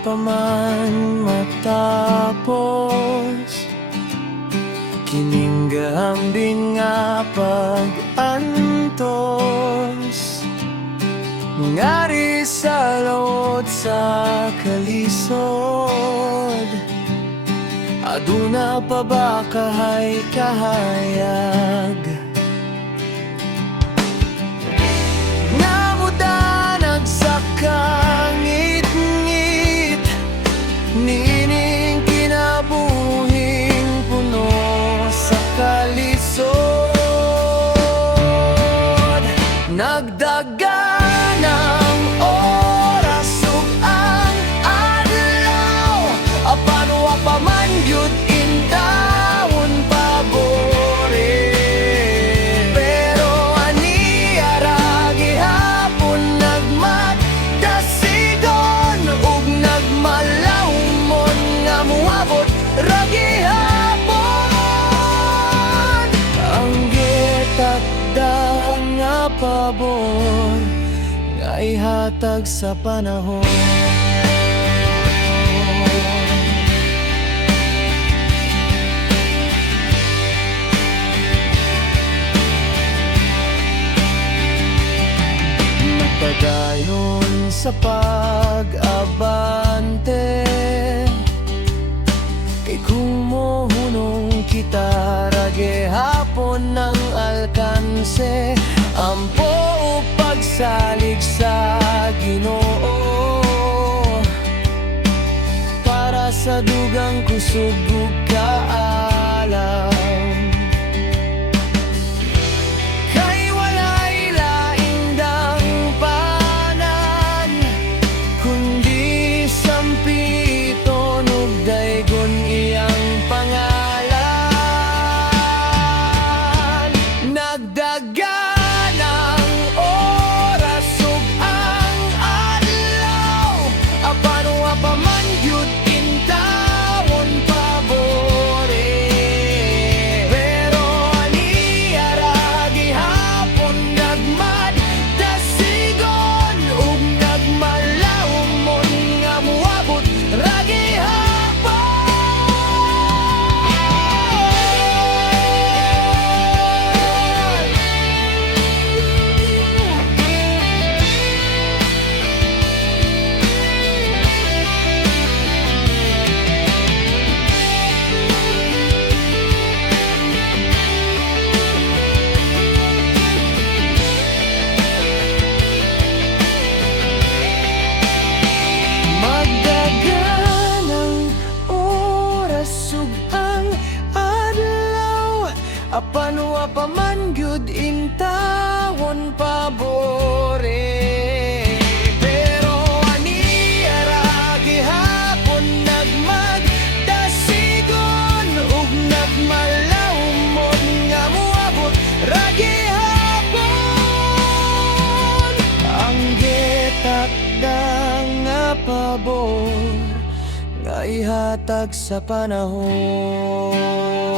pa man matapos, kiningambing nga pag-antos, ngari sa laot sa kalisod. Aduna pa ba kahay kahayag? Namudanag sa kangit-ngit, nining kinabuhing puno sa kalisod. Nagdagan ang oras ug ang adlaw, apano pa man gyud intawon pabori. Pero ani ara gihapon nagmadasigon ug nagmalawmon nga moabot ra gihapon. Ang gitakda nga pabor nga ihatag sa panahon. Padayon sa pag-abante, kay kumuhunong kita rage hapon ng alkanse. Ampo o pagsalig sa Ginoo, para sa dugang kusog ug kaalam. Nagdagan ang oras ug ang adlaw, apano pa man gyud intawon pabori. Pero ani ara gihapon nagmadasigon ug nagmalawmon nga moabot ra gihapon. Apano pa man gyud intawon pabori. Pero ani ara gihapon nagmadasigon ug nagmalawmon nga moabot ra gihapon. Ang gitakda nga pabor nga ihatag sa panahon.